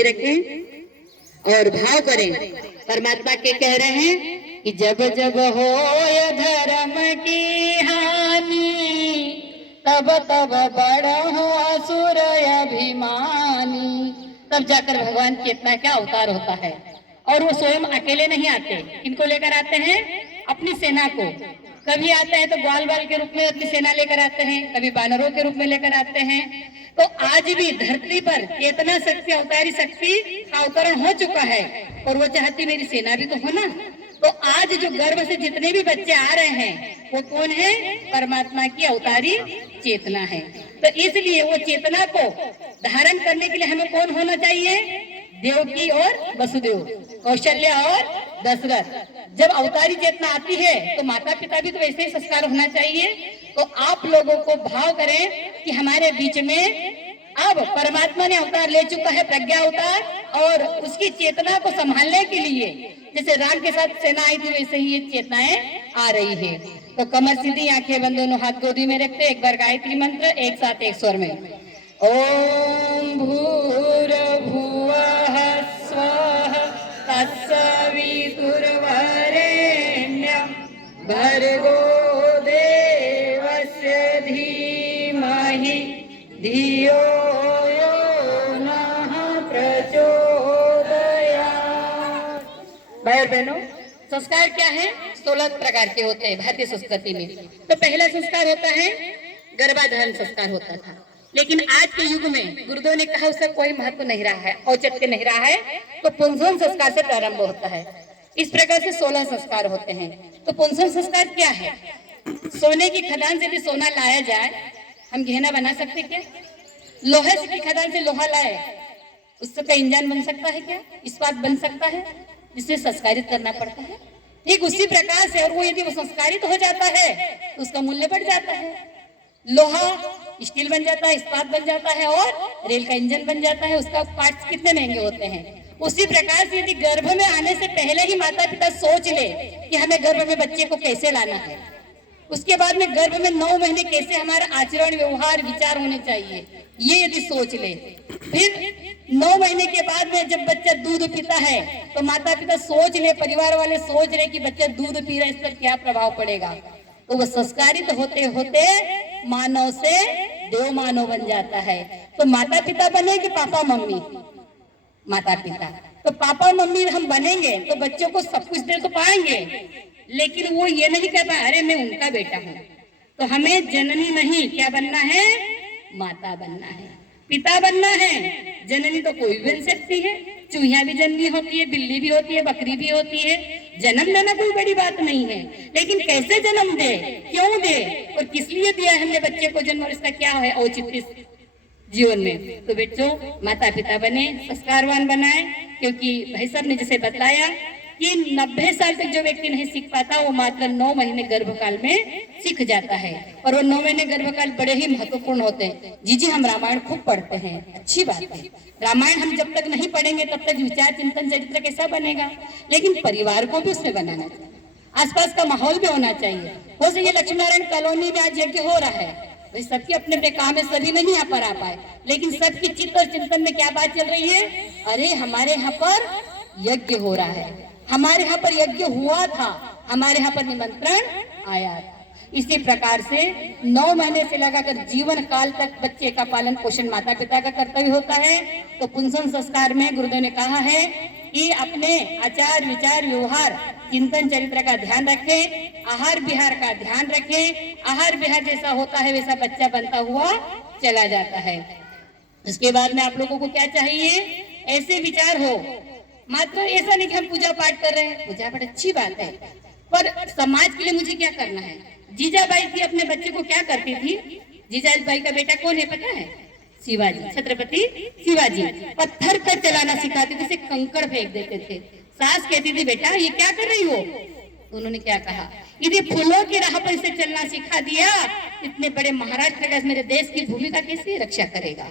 बांधे रखें और भाव करें। परमात्मा के कह रहे हैं कि जब जब हो धर्म की हानि तब तब बढ़ो असुर अभिमानी। तब जाकर भगवान चेतना का अवतार होता है। और वो स्वयं अकेले नहीं आते, किनको लेकर आते हैं? अपनी सेना को। कभी आते हैं तो ग्वाल बाल के रूप में अपनी सेना लेकर आते हैं, कभी बानरों के रूप में लेकर आते हैं। तो आज भी धरती पर चेतना शक्ति, अवतारी शक्ति का अवतरण हो चुका है और वो चाहती मेरी सेना भी तो हो ना। तो आज जो गर्भ से जितने भी बच्चे आ रहे हैं वो कौन है? परमात्मा की अवतारी चेतना है। तो इसलिए वो चेतना को धारण करने के लिए हमें कौन होना चाहिए? देवकी और वसुदेव, कौशल्य और दशरथ। जब अवतारी चेतना आती है तो माता पिता भी तो वैसे ही संस्कार होना चाहिए। तो आप लोगों को भाव करें कि हमारे बीच में अब परमात्मा ने अवतार ले चुका है, प्रज्ञा अवतार, और उसकी चेतना को संभालने के लिए जैसे राम के साथ सेना आई थी वैसे ही ये चेतनाएं आ रही है। तो कमर सीधी, आंखें बंद, दोनों हाथ गोदी में रखते एक बार गायत्री मंत्र एक साथ एक स्वर में। ओम भूर्भुवः स्वः तत्सवितुर्वरेण्यं भर्गो देवस्य धीमहि धियो यो नः प्रचोदयात्। भाई बहनों, संस्कार क्या है? 16 प्रकार के होते हैं भारतीय संस्कृति में। तो पहला संस्कार होता है गर्भाधारण संस्कार होता था, लेकिन आज के युग में गुरुदेव ने कहा उसका कोई महत्व नहीं रहा है, औचित्य नहीं रहा है। तो पुंसवन संस्कार से प्रारंभ होता है। इस प्रकार से 16 संस्कार होते हैं। तो पुंसवन संस्कार क्या है? सोने की खदान से भी सोना लाया जाए, हम गहना बना सकते क्या? लोहे की खदान से लोहा लाए, उससे इंजन बन सकता है क्या? इस्पात बन सकता है? जिसे संस्कारित करना पड़ता है। ठीक उसी प्रकार से, और वो यदि वो संस्कारित हो जाता है तो उसका मूल्य बढ़ जाता है। लोहा स्टील बन जाता है, इस्पात बन जाता है और रेल का इंजन बन जाता है। उसका पार्ट्स कितने महंगे होते हैं। उसी प्रकार से यदि गर्भ में आने से पहले ही माता पिता सोच ले कि हमें गर्भ में बच्चे को कैसे लाना है, उसके बाद में गर्भ में 9 महीने कैसे हमारा आचरण, व्यवहार, विचार होने चाहिए, ये यदि सोच ले, फिर 9 महीने के बाद में जब बच्चा दूध पीता है तो माता पिता सोच ले, परिवार वाले सोच रहे कि बच्चा दूध पी रहा है, इस पर क्या प्रभाव पड़ेगा। तो वो संस्कारित होते होते मानव से देव मानव बन जाता है। तो माता पिता बने कि पापा मम्मी? माता पिता। तो पापा मम्मी हम बनेंगे तो बच्चों को सब कुछ दे तो पाएंगे, लेकिन वो ये नहीं कह पाए अरे मैं उनका बेटा हूँ। तो हमें जननी नहीं, क्या बनना है? माता बनना है, पिता बनना है। जननी तो कोई भी बन सकती है, चूहिया भी जननी होती है, बिल्ली भी होती है, बकरी भी होती है। जन्म लेना कोई बड़ी बात नहीं है, लेकिन कैसे जन्म दे, क्यों दे और किस लिए दिया हमने बच्चे को जन्म, और इसका क्या है औचित्य जीवन में। तो बच्चों माता पिता बने, संस्कारवान बनाए, क्योंकि भाई साहब ने जैसे बताया कि 90 साल तक जो व्यक्ति नहीं सीख पाता वो मात्र 9 महीने गर्भकाल में सीख जाता है। और वो 9 महीने गर्भकाल बड़े ही महत्वपूर्ण होते हैं। जी हम रामायण खूब पढ़ते हैं, अच्छी बात है। रामायण हम जब तक नहीं पढ़ेंगे तब तक विचार, चिंतन, चरित्र कैसा बनेगा। लेकिन परिवार को भी उसमें बनाना चाहिए, आसपास का माहौल भी होना चाहिए। हो सके लक्ष्मी नारायण कॉलोनी में आज यज्ञ हो रहा है, भाई सबके अपने अपने काम में सभी नहीं यहाँ पर आ पाए, लेकिन सबकी चित्त और चिंतन में क्या बात चल रही है? अरे हमारे यहाँ पर यज्ञ हो रहा है, हमारे यहाँ पर यज्ञ हुआ था, हमारे यहाँ पर निमंत्रण आया था। इसी प्रकार से 9 महीने से लगाकर जीवन काल तक बच्चे का पालन पोषण माता पिता का कर्तव्य होता है। तो पुंसवन संस्कार में गुरुदेव ने कहा है कि अपने आचार, विचार, व्यवहार, चिंतन, चरित्र का ध्यान रखें, आहार विहार का ध्यान रखें। आहार विहार जैसा होता है वैसा बच्चा बनता हुआ चला जाता है। उसके बाद में आप लोगों को क्या चाहिए? ऐसे विचार हो, मात्र ऐसा नहीं कि हम पूजा पाठ कर रहे हैं, पूजा पाठ अच्छी बात है, पर समाज के लिए मुझे क्या करना है। जीजाबाई थी, अपने बच्चे को क्या करती थी? जीजाबाई का बेटा कौन है पता है? शिवाजी, छत्रपति शिवाजी। पत्थर पर चलाना सिखाते थे, कंकड़ फेंक देते थे। सास कहती थी बेटा ये क्या कर रही हो? उन्होंने क्या कहा? यदि फूलों की राह पर इसे चलना सिखा दिया, इतने बड़े महाराष्ट्र का मेरे देश की भूमि का कैसे रक्षा करेगा।